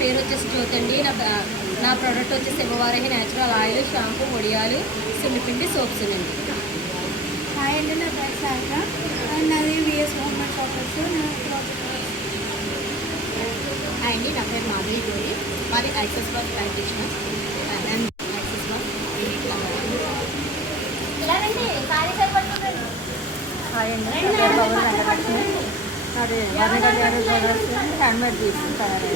పేరు వచ్చేసి జ్యోతి అండి. నా ప్రోడక్ట్ వచ్చేసి శివవారహి న్యాచురల్ ఆయిల్, షాంపూ, వడియాలు, సున్నిపిండి, సోప్స్ అండి. హాయ్ అండి, నా పేరు సాయిగా అండ్ నాది విఎస్ హోమ్ షాపర్స్. హాయ్ అండి, నా పేరు మాధవి గోరి. మాది access box practitioner. Access box hi అండి, నా పేరు బాబు వెంకటలక్ష్మి. అది హ్యాండ్మేడ్ తీసుకుంటారు.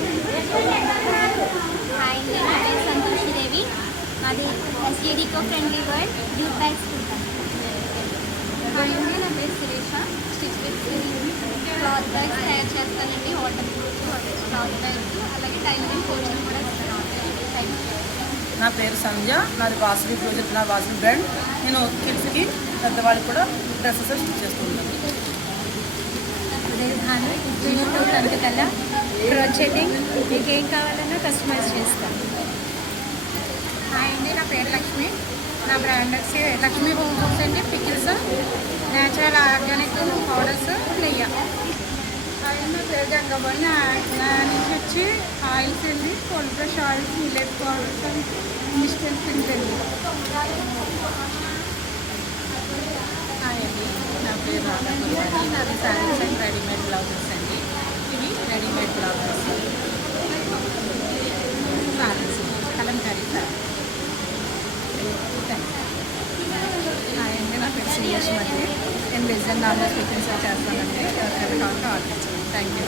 హాయ్ అండి, నా పేరు సంతోషి దేవి. మాది ఎస్జీడీకో ఫ్రెండ్లీ వరల్డ్ యూత్ బ్యాగ్స్ ఉంటాను. హాయ్ అండి, నా పేరు సురేష. స్టిచ్ విత్ క్లాత్ బ్యాగ్స్ తయారు చేస్తానండి. వాటర్ ప్రూఫ్ క్లాత్ బ్యాగ్స్, అలాగే టైలరింగ్ కోచింగ్ కూడా ఇస్తాను. నా పేరు సంధ్య. నాది వాసవి ప్రాజెక్ట్, నా వాసవి బ్రాండ్. నేను కిడ్స్కి పెద్దవాళ్ళకి కూడా డ్రెస్సెస్ స్టిచ్ చేస్తుంటాను. భాను జూనియర్ టు 10th కల్లా క్రోచెటింగ్, మీకు ఏం కావాలన్నా కస్టమైజ్ చేస్తాం. హాయ్ అండి, నా పేరు లక్ష్మి. నా బ్రాండ్ వచ్చి లక్ష్మీ హోమ్ ఫుడ్స్ అండి. పికిల్స్, న్యాచురల్ ఆర్గానిక్ పౌడర్స్, నెయ్యి. హాయ్, నా పేరు గంగబాయి. నా నుంచి వచ్చి ఆయిల్స్ అండి, cold brush oils, millet powders and instant things అండి. హాయ్ అండి, నా పేరు రాధా. నాది శారీస్ అండ్ రెడీమేడ్ బ్లౌజెస్ అండి. ఇవి readymade blouses, saris, Kalamkari sari. Hi అండి, నా పేరు శ్రీలక్ష్మి. నేను veg and non veg pickles చేస్తానండి. ఎవరికైనా కావాలంటే ఆర్డర్ ఇచ్చాను. Thank you.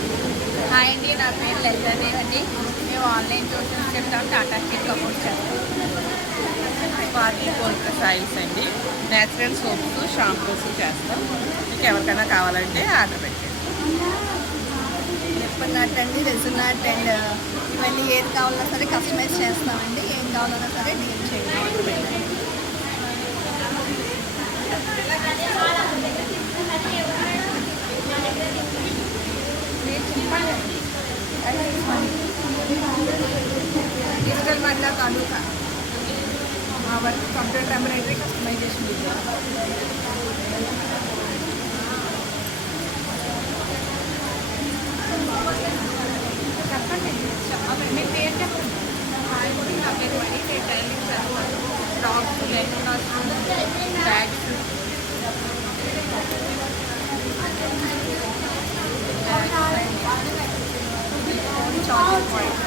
హాయ్ అండి, నా పేరు లలితాదేవి అండి. మేము ఆన్లైన్ ట్యూషన్స్ చెప్తాం. టాటా స్టీల్ కబోర్డ్స్ చేస్తాం. పార్టీ కోల్డ్ ప్రెస్ ఆయిల్స్ అండి. న్యాచురల్ సోప్స్, షాంపూస్ చేస్తాం. మీకు ఎవరికైనా కావాలంటే ఆర్డర్ పెట్టండి. ఎప్పుడు నాట్ అండి, రెజ్యూమ్ నాట్ అండ్ ఇవన్నీ ఏది కావాలన్నా సరే కస్టమైజ్ చేస్తామండి. ఏం కావాలన్నా సరే డీల్ చేయండి. డిజిటల్ మహిళా తాలూకా మా వర్క్ కంప్యూటర్ ఎంబ్రాయిడరీ కస్టమైజేషన్. చెప్పండి, మీ పేరు చెప్పండి. నా పేరు మణి. నేను టైలింగ్ చేస్తాను. Frocks, lehengas, bags, chocolate